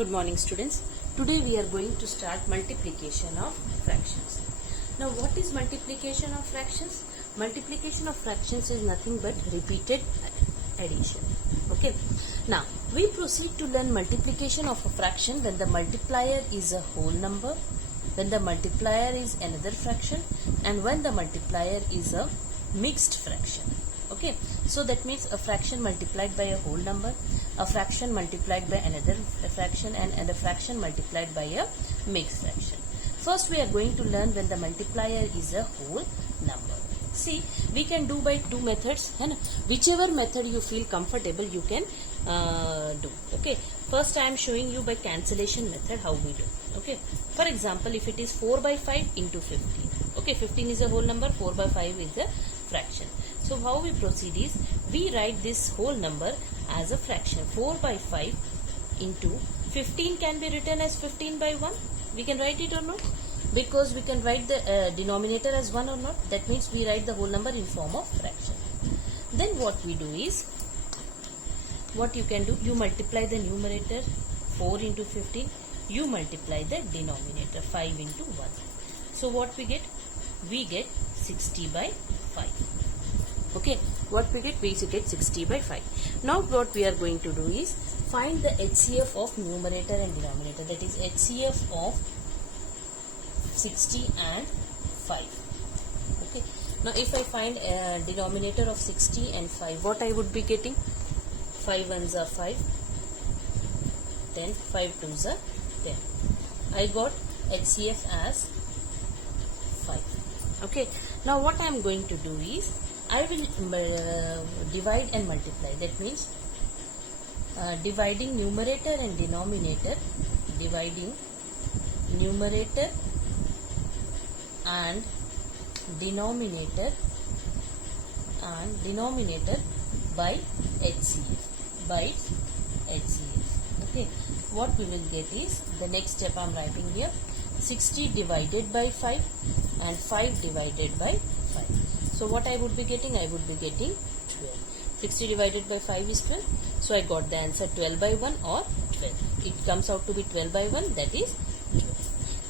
Good morning, students. Today we are going to start multiplication of fractions. Now what is multiplication of fractions? Multiplication of fractions is nothing but repeated addition. Okay. Now we proceed to learn multiplication of a fraction when the multiplier is a whole number, when the multiplier is another fraction, and when the multiplier is a mixed fraction. Okay, so that means a fraction multiplied by a whole number, a fraction multiplied by another fraction, and a fraction multiplied by a mixed fraction. First we are going to learn when the multiplier is a whole number. See, we can do by two methods, and whichever method you feel comfortable you can do. Okay, first I am showing you by cancellation method how we do. Okay, for example, if it is 4 by 5 into 15. Okay, 15 is a whole number, 4 by 5 is a fraction. So how we proceed is, we write this whole number as a fraction. 4 by 5 into 15 can be written as 15 by 1. We can write it or not? Because we can write the denominator as 1 or not. That means we write the whole number in form of fraction. Then what we do is, what you can do, you multiply the numerator 4 into 15. You multiply the denominator 5 into 1. So what we get? We get 60 by 5. Okay, what we get? We get 60 by 5. Now what we are going to do is find the HCF of numerator and denominator, that is HCF of 60 and 5. Okay, now if I find a denominator of 60 and 5, what I would be getting? 5 ones are 5, 10, 5 twos are 10. I got HCF as 5. Okay, now what I am going to do is, I will divide and multiply. That means dividing numerator and denominator, dividing numerator and denominator by HCF, Okay, what we will get is, the next step I am writing here, 60 divided by 5 and 5 divided by 5. So what I would be getting? I would be getting 12. 60 divided by 5 is 12. So I got the answer 12 by 1 or 12. It comes out to be 12 by 1, that is 12.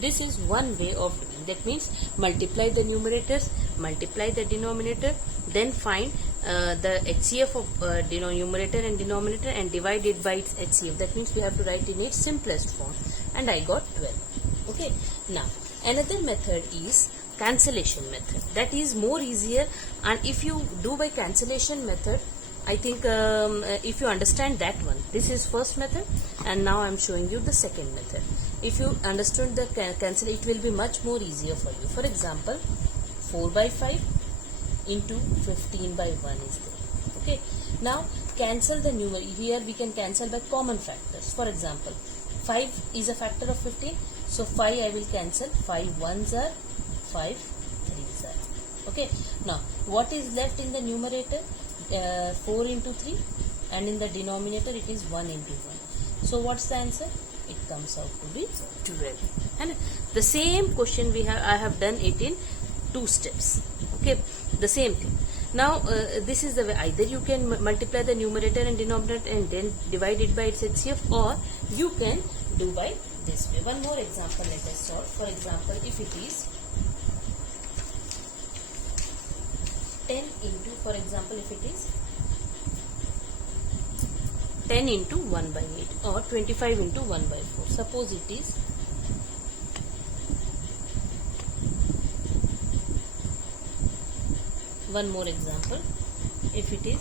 This is one way of doing. That means multiply the numerators, multiply the denominator, then find the HCF of numerator and denominator and divide it by its HCF. That means we have to write in its simplest form. And I got 12. Okay. Now another method is cancellation method. That is more easier, and if you do by cancellation method, I think if you understand that one, this is first method, and now I am showing you the second method. If you understood the cancel, it will be much more easier for you. For example, 4 by 5 into 15 by 1 is there. Okay, now cancel the numerator. Here we can cancel by common factors. For example, 5 is a factor of 15, so 5 I will cancel. 5 ones are 5 3s are. Okay, now what is left in the numerator? 4 into 3, and in the denominator it is 1 into 1. So what's the answer? It comes out to be 12. And the same question I have done it in 2 steps. Okay, the same thing. Now this is the way, either you can multiply the numerator and denominator and then divide it by its HCF, or you can do by this way. One more example let us solve. For example, if it is 10 into, for example, if it is 10 into 1 by 8 or 25 into 1 by 4. Suppose it is one more example. If it is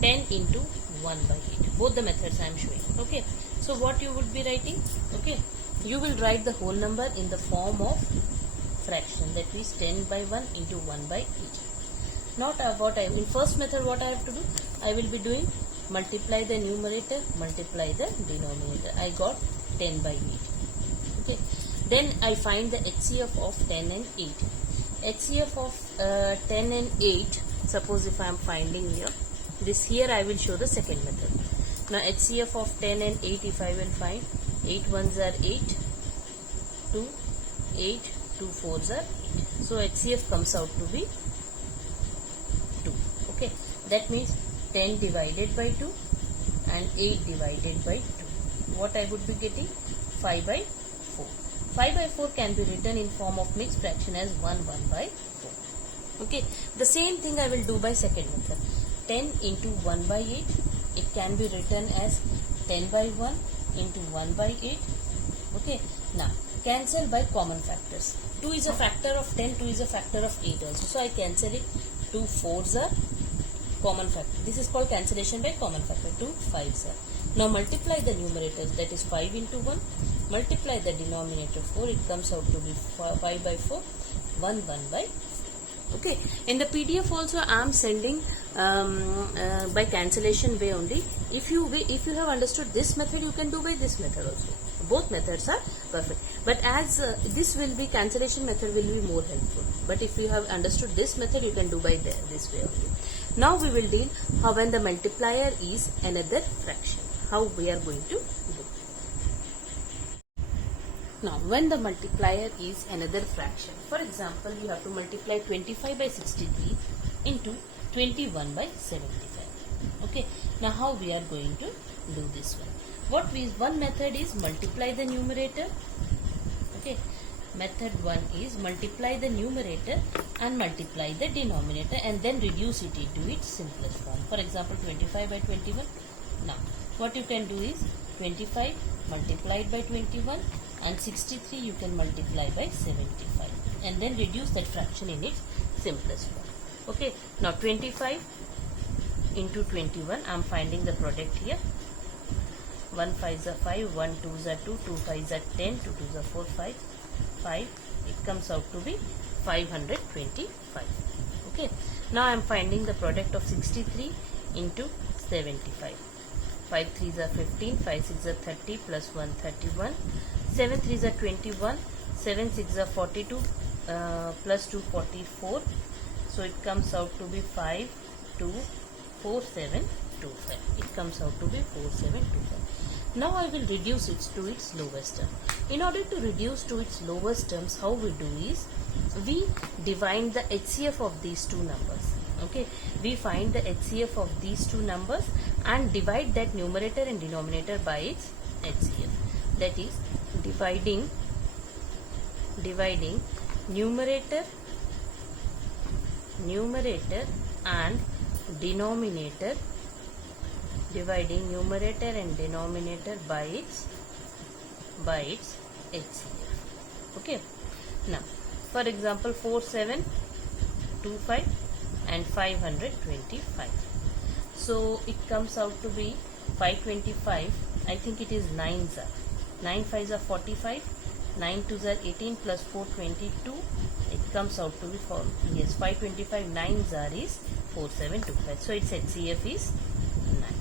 10 into 1 by 8. Both the methods I am showing. Okay. So what you would be writing? Okay. You will write the whole number in the form of fraction. That is 10 by 1 into 1 by 8. Not in first method what I have to do, I will be doing multiply the numerator, multiply the denominator. I got 10 by 8. Okay. Then I find the HCF of 10 and 8. HCF of 10 and 8, suppose if I am finding here, this here I will show the second method. Now HCF of 10 and 8, if I will find, 8 ones are 8, 2, 8, 2 fours are 8. So HCF comes out to be 2. Okay, that means 10 divided by 2 and 8 divided by 2. what I would be getting? 5 by 4. 5 by 4 can be written in form of mixed fraction as 1 by 4. Okay, the same thing I will do by second method. 10 into 1 by 8, it can be written as 10 by 1 into 1 by 8. Okay, now cancel by common factors. 2 is a factor of 10, 2 is a factor of 8 also. So I cancel it. 2 4s are common factor. This is called cancellation by common factor. 2 5s are. Now multiply the numerators, that is 5 into 1. Multiply the denominator 4, it comes out to be 5 by 4, 1 by 4. Okay, in the PDF also I am sending by cancellation way only. If you have understood this method, you can do by this method also. Both methods are perfect, but as this will be cancellation method will be more helpful. But if you have understood this method, you can do by this way only. Now we will deal how when the multiplier is another fraction. How we are going to do. Now, when the multiplier is another fraction, for example, you have to multiply 25 by 63 into 21 by 75. Okay. Now, how we are going to do this one? One method is multiply the numerator. Okay. Method 1 is multiply the numerator and multiply the denominator and then reduce it into its simplest form. For example, 25 by 21. Now, what you can do is 25 multiplied by 21 and 63 you can multiply by 75 and then reduce that fraction in its simplest form. Okay, now 25 into 21, I am finding the product here. 1 5s are 5, 1 2s are 2, 2 5s are 10, 2 2s are 4, 5, 5. It comes out to be 525. Okay, now I am finding the product of 63 into 75. 5 3s are 15, 5 6s are 30, plus 1 31, 7 3s are 21, 7 6s are 42, plus 2 44. So it comes out to be 5 2 4 7 2 5. It comes out to be 4 7 2 5. Now I will reduce it to its lowest term. In order to reduce to its lowest terms, how we do is we divide the HCF of these two numbers. Okay, we find the HCF of these two numbers and divide that numerator and denominator by its HCF. That is dividing numerator and denominator, dividing numerator and denominator by its HCF. Okay, now for example 4725 and 525. So it comes out to be 525. I think it is 9s are 9 5s are 45, 9 2s are 18, plus 4 22. It comes out to be 525 9s are is 4725. So its HCF is 9.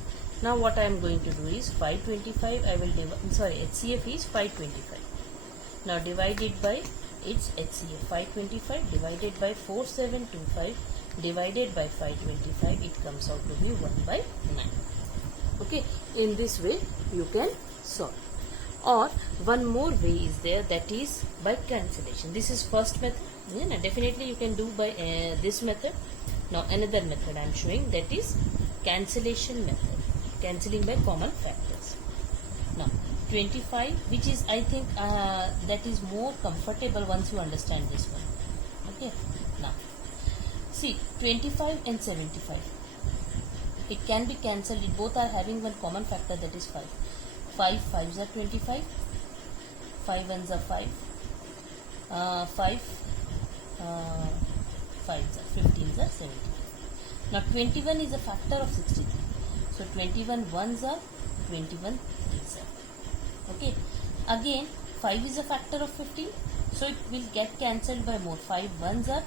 Now what I am going to do is 525 I will HCF is 525. Now divide it by its HCF. 525 divided by 4725 divided by 525, it comes out to be 1 by 9. Okay, in this way you can solve. Or one more way is there, that is by cancellation. This is first method. Yeah, definitely you can do by this method. Now another method I am showing, that is cancellation method, cancelling by common factors. Now 25, which is I think that is more comfortable once you understand this one. Okay, now see 25 and 75, it can be cancelled. Both are having one common factor, that is 5. 5 5s are 25, 5 1s are 5, 5 5s are 15s are 70. Now 21 is a factor of 63, so 21 1s are 21 3s are. Okay, again 5 is a factor of 15, so it will get cancelled by more. 5 1s are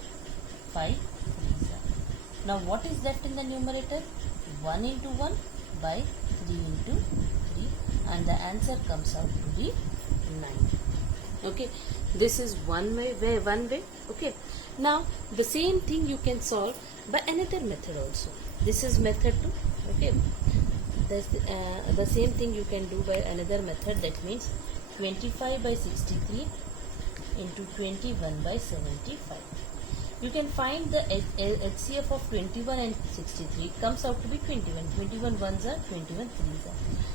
5 3s are. Now what is left in the numerator? 1 into 1 by 3 into 3, and the answer comes out to be 9. Okay, this is one way. Okay, now the same thing you can solve by another method also. This is method 2. Okay, the same thing you can do by another method, that means 25 by 63 into 21 by 75. You can find the HCF of 21 and 63. It comes out to be 21. 21 ones are, 21 threes are.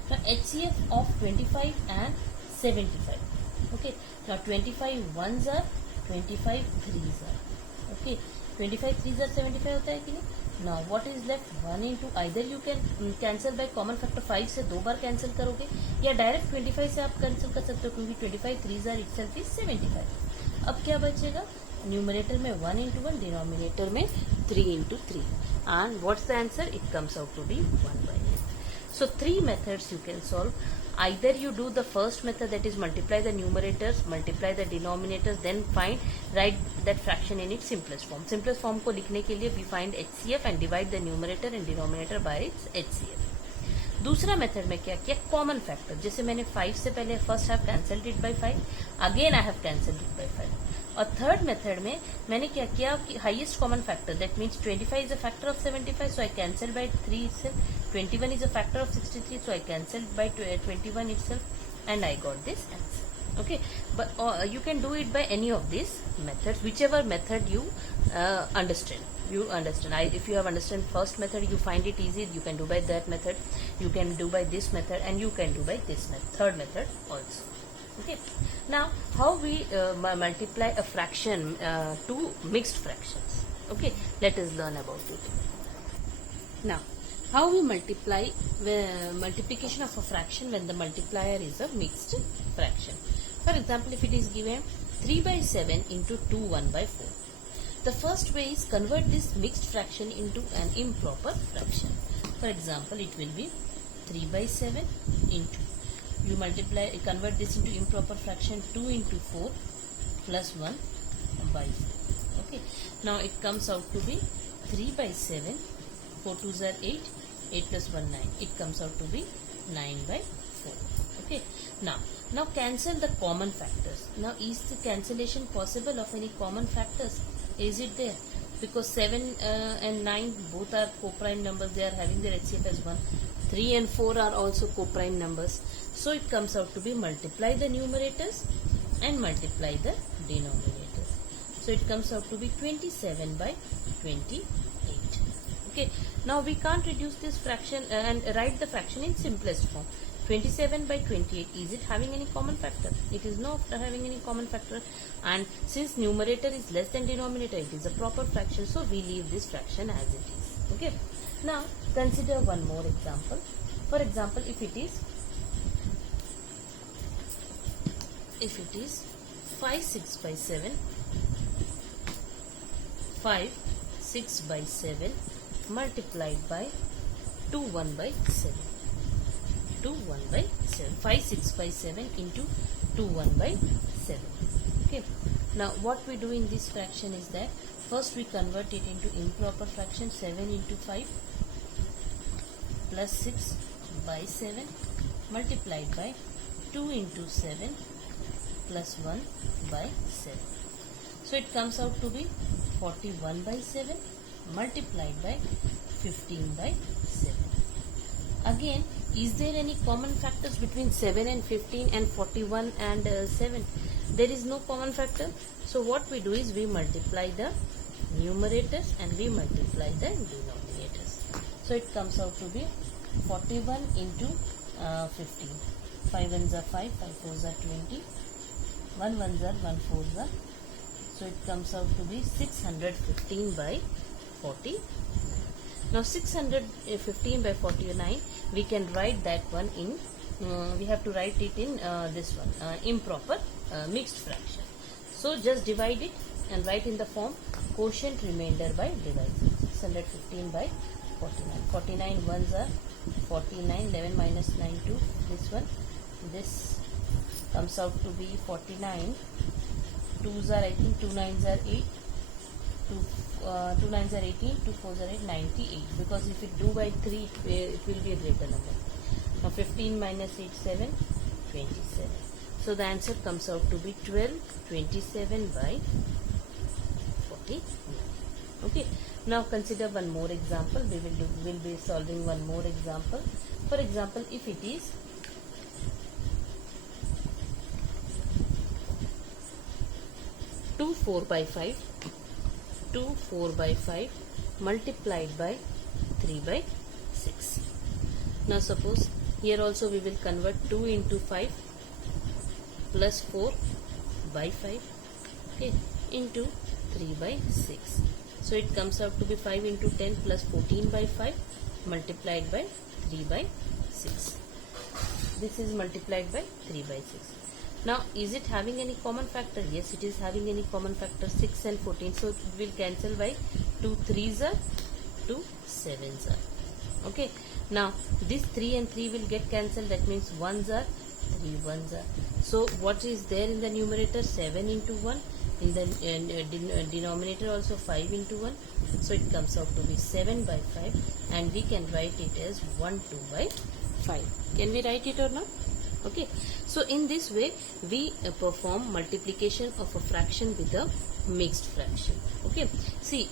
Now HCF of 25 and 75. Okay. Now 25 ones are, 25 threes are. Okay. 25 threes are 75 होता है कि नहीं? Now what is left? 1 into either you can cancel by common factor 5 से 2 बार cancel करोगे या direct 25 से आप cancel कर सकते हो क्योंकि 25 threes are itself is 75. अब क्या बचेगा? न्यूमरेटर में 1 into 1, डिनोमिनेटर में 3 into 3. And what's the answer? It comes out to be 1 by 8. So 3 methods you can solve. Either you do the first method, that is multiply the numerators, multiply the denominators, then write that fraction in its simplest form. Simplest form को लिखने के लिए we find HCF and divide the numerator and denominator by its HCF. दूसरा method में क्या किया? Common factor. जैसे मैंने 5 से पहले first have cancelled it by 5, again I have cancelled it by 5. और थर्ड मेथड में मैंने क्या किया कि highest common factor, that means 25 is a factor of 75, so I cancel by 3 itself. 21 is a factor of 63, so I cancelled by 21 itself and I got this answer. Okay, but you can do it by any of these methods, whichever method you understand. If you have understand first method, you find it easy, you can do by that method, you can do by this method, and you can do by this method, third method also. Okay, now how we multiply a fraction to mixed fractions. Okay, let us learn about it. Now how we multiply multiplication of a fraction when the multiplier is a mixed fraction. For example, if it is given 3 by 7 into 2 1 by 4. The first way is convert this mixed fraction into an improper fraction. For example, it will be 3 by 7 into, you convert this into improper fraction 2 into 4 plus 1 by 4. Okay, now it comes out to be 3 by 7, 4 2s are 8, 8 plus 1 9. It comes out to be 9 by 4. Okay. Now cancel the common factors. Now is the cancellation possible of any common factors? Is it there? Because 7 and 9 both are co-prime numbers. They are having their HCF as 1. 3 and 4 are also co-prime numbers. So it comes out to be multiply the numerators and multiply the denominators. So it comes out to be 27 by 28. Okay. Now we can't reduce this fraction and write the fraction in simplest form. 27 by 28, is it having any common factor? It is not having any common factor, and since numerator is less than denominator, it is a proper fraction, so we leave this fraction as it is. Okay. Now consider one more example. For example, if it is 5 6 by 7, 5 6 by 7 multiplied by 2 1 by 7. 2 1 by 7. 5 6 by 7 into 2 1 by 7. Okay. Now what we do in this fraction is that first we convert it into improper fraction. 7 into 5 plus 6 by 7 multiplied by 2 into 7 plus 1 by 7. So it comes out to be 41 by 7 multiplied by 15 by 7. Again, is there any common factors between 7 and 15 and 41 and 7? There is no common factor. So what we do is we multiply the numerators and we multiply the denominators. So it comes out to be 41 into 15. 5 ones are 5, 5 fours are 20, 1 ones are 1 fours are. So it comes out to be 615 by 49. Now 615 by 49, we can write that one in, we have to write it in this one, improper mixed fraction. So just divide it and write in the form quotient remainder by divisor. 615 by 49. 49 ones are 49, 11 minus 9 2, this one. This comes out to be 49. 2s are, I think 2 9s are 8. 2 9s are 18, 2 4s are 8, 98. Because if it do by 3, it will be a greater number. Now 15 minus 8, 7, 27. So the answer comes out to be 12, 27 by 49. Okay. Now consider one more example. We will be solving one more example. For example, if it is 2 4 by 5, 2 4 by 5 multiplied by 3 by 6. Now suppose here also we will convert 2 into 5 plus 4 by 5, okay, into 3 by 6. So it comes out to be 5 into 10 plus 14 by 5 multiplied by 3 by 6. This is multiplied by 3 by 6. Now is it having any common factor? Yes, it is having any common factor, 6 and 14. So it will cancel by 2 3s are 2 7s are. Okay. Now this 3 and 3 will get cancelled. That means 1s are 3 1s are. So what is there in the numerator? 7 into 1. In the denominator also 5 into 1. So it comes out to be 7 by 5, and we can write it as 1 2 by 5. Can we write it or not? Okay. So in this way we perform multiplication of a fraction with a mixed fraction. Okay. See,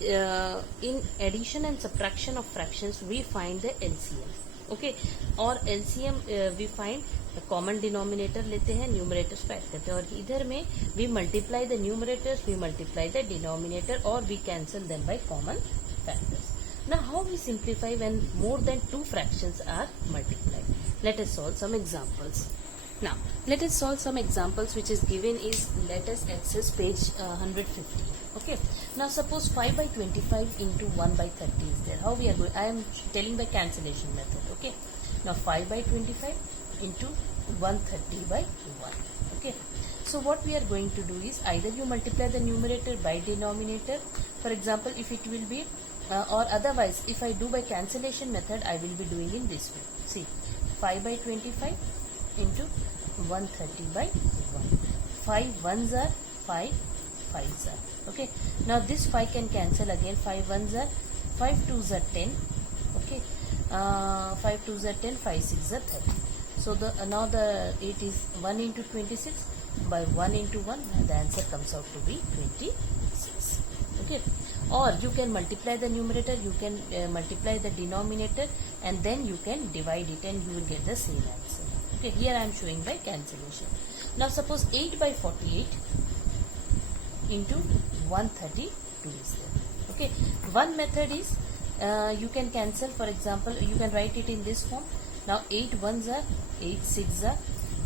in addition and subtraction of fractions we find the LCM. Okay. और LCM we find common denominator लेते हैं, numerators को add करते हैं, और इधर में we multiply the numerators, we multiply the denominator, और we cancel them by common factors. Now how we simplify when more than two fractions are multiplied? Let us solve some examples. Now let us solve some examples which is given is, let us access page 150. Okay. Now suppose 5 by 25 into 1 by 30 is there. How we are going? I am telling the cancellation method. Okay. Now 5 by 25 into 130 by 1. Okay. So what we are going to do is, either you multiply the numerator by denominator. For example, if it will be or otherwise if I do by cancellation method, I will be doing in this way. See, 5 by 25 into 130 by 1. 5 1s are 5 5s are. Okay. Now this 5 can cancel again. 5 1s are 5 2s are 10. Okay. 5 2s are 10, 5 6s are 30. So now it is 1 into 26 by 1 into 1, and the answer comes out to be 26. Okay. Or you can multiply the numerator, you can multiply the denominator, and then you can divide it and you will get the same answer. Okay. Here I am showing by cancellation. Now suppose 8 by 48 into 132 is there. Okay. One method is you can cancel. For example, you can write it in this form. Now 8 1s are 8 6s are.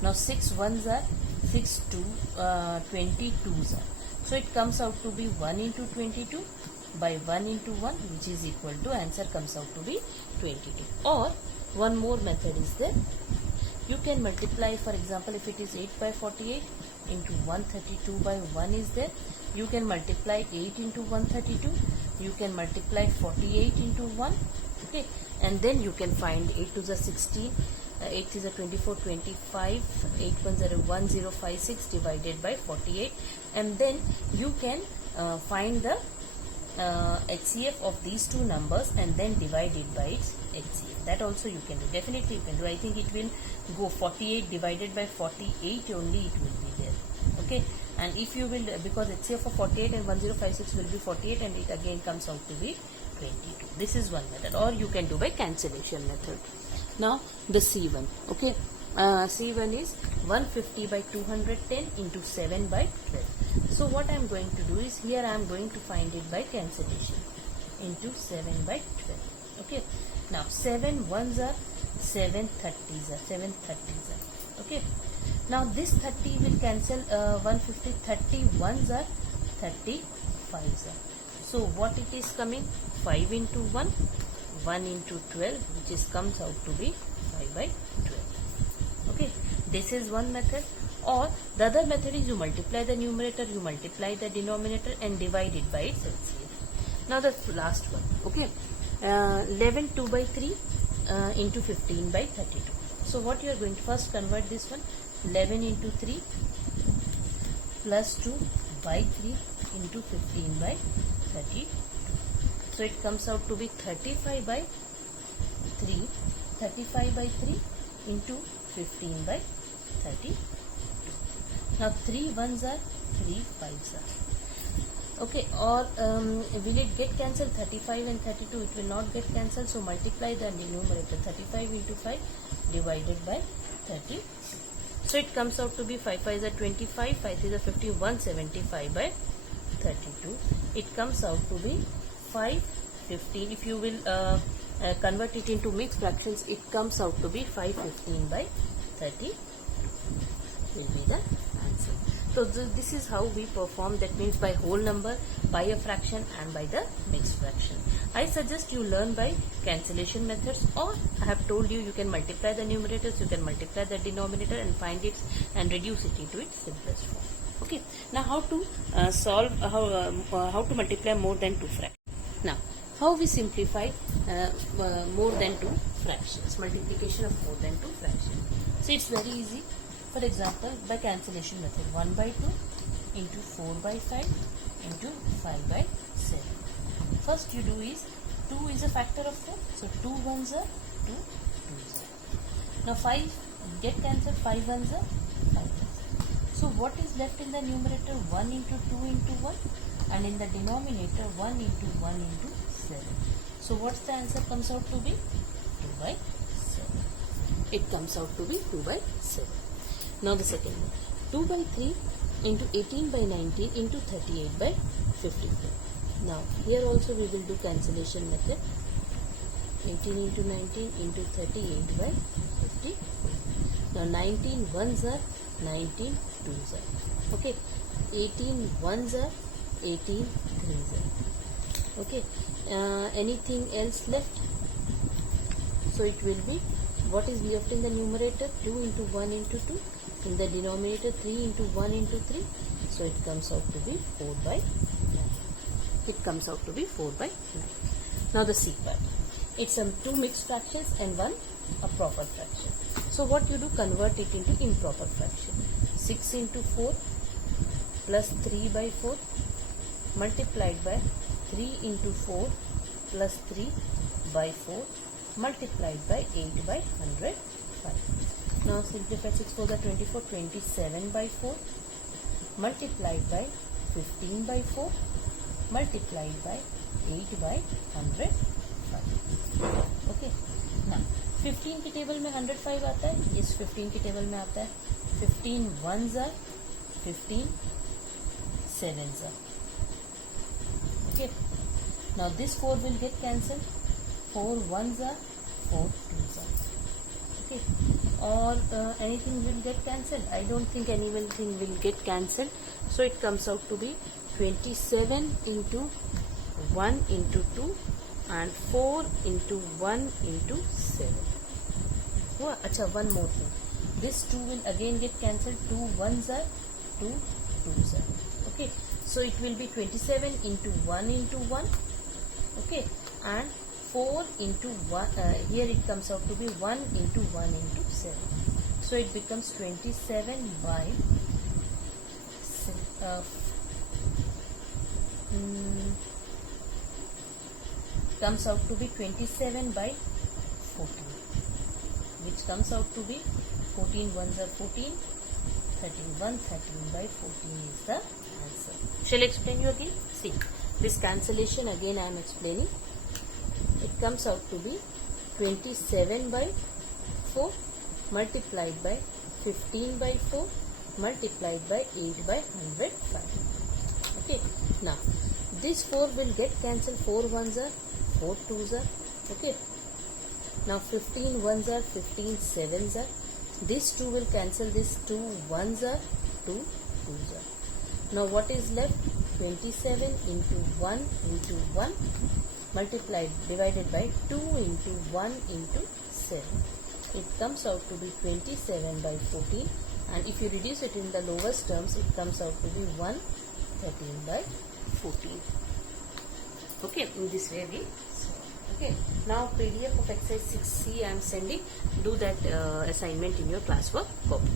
Now 6 1s are 6 2 22s are. So it comes out to be 1 into 22 by 1 into 1, which is equal to, answer comes out to be 22. Or one more method is there. You can multiply, for example, if it is 8 by 48 into 132 by 1 is there. You can multiply 8 into 132. You can multiply 48 into 1. Okay. And then you can find 8 to the 16, 8 is a 24, 25, 8 1s are 1056 divided by 48, and then you can find the HCF of these two numbers and then divide it by its HCF. That also you can do. Definitely you can do. I think it will go 48 divided by 48 only, it will be there. Okay. And if you will, because HCF of 48 and 1056 will be 48, and it again comes out to be 22. This is one method. Or you can do by cancellation method. Now the C1. Okay. C1 is 150 by 210 into 7 by 12. So what I am going to do is, here I am going to find it by cancellation into 7 by 12. Okay. Now 7 1s are 7 30s are 7 30s are. Okay. Now this 30 will cancel 150. 30 1s are 35s are. So what it is coming? 5 into 1, 1 into 12, which is comes out to be 5 by 12. Okay. This is one method. Or the other method is you multiply the numerator, you multiply the denominator and divide it by its LCM. Now the last one. Okay. 11 2 by 3 into 15 by 32. So what you are going to first convert this one. 11 into 3 plus 2 by 3 into 15 by 32. So it comes out to be 35 by 3, 35 by 3 into 15 by 32. Now 3 1s are 3 5s are. Okay. Or will it get cancelled? 35 and 32, it will not get cancelled. So multiply the numerator. 35 into 5 divided by 30. So it comes out to be 5 5s are 25, 5 3s are 50, 175 by 32. It comes out to be 515. If you will convert it into mixed fractions, it comes out to be 515 by 30 will be the answer. So this is how we perform, that means by whole number, by a fraction and by the mixed fraction. I suggest you learn by cancellation methods, or I have told you can multiply the numerators, you can multiply the denominator and find it and reduce it into its simplest form. Okay, now how to solve, how to multiply more than 2 fractions. Now how we simplify more than 2 fractions, multiplication of more than 2 fractions. So it's very easy. For example, by cancellation method, 1 by 2 into 4 by 5 into 5 by 7. First you do is, 2 is a factor of 4, so 2 ones are 2 2s are. Now 5 get cancelled, 5 ones are 5 ones are. So what is left in the numerator? 1 into 2 into 1, and in the denominator 1 into 1 into 7. So what's the answer comes out to be? 2 by 7. It comes out to be 2 by 7. Now the second one, 2 by 3 into 18 by 19 into 38 by 54. Now here also we will do cancellation method. 18 into 19 into 38 by 54. Now 19 ones are 19 twos are. Okay, 18 ones are 18 threes are. Okay, anything else left? So it will be, what is left in the numerator? 2 into 1 into 2. In the denominator 3 into 1 into 3. So it comes out to be 4 by 9. It comes out to be 4 by 9. Now the C part. It's 2 mixed fractions and 1 a proper fraction. So what you do? Convert it into improper fraction. 6 into 4 plus 3 by 4 multiplied by 3 into 4 plus 3 by 4 multiplied by 8 by 105. Now simplify. 6 4 are 24, 27 by 4 multiplied by 15 by 4 multiplied by 8 by 105. Okay. Now 15 की table में 105 आता है, इस 15 की table में आता है 15 ones are 15 sevens are. Okay. Now this 4 will get cancelled. 4 ones are 4 twos are. Okay. Or anything will get cancelled? I don't think anything will get cancelled. So it comes out to be 27 into 1 into 2 and 4 into 1 into 7. Oh, acha, one more thing. This 2 will again get cancelled. 2 ones are 2 twos are. Okay. So it will be 27 into 1 into 1. Okay. And 4 into 1, here it comes out to be 1 into 1 into 7. So it becomes 27 by comes out to be 27 by 14, which comes out to be 14 ones are 14, 13 by 14 is the answer. Shall I explain you again? See, this cancellation again I am explaining. It comes out to be 27 by 4 multiplied by 15 by 4 multiplied by 8 by 105. Okay. Now this 4 will get cancelled. 4 ones are 4 twos are. Okay. Now 15 ones are 15 sevens are. This 2 will cancel. This 2 ones are 2 twos are. Now what is left? 27 into 1 into 1 multiplied divided by 2 into 1 into 7. It comes out to be 27 by 14, and if you reduce it in the lowest terms, it comes out to be 113 by 14. Okay, in this way we solve. Okay, now PDF of exercise 6C I am sending. Do that assignment in your classwork copy.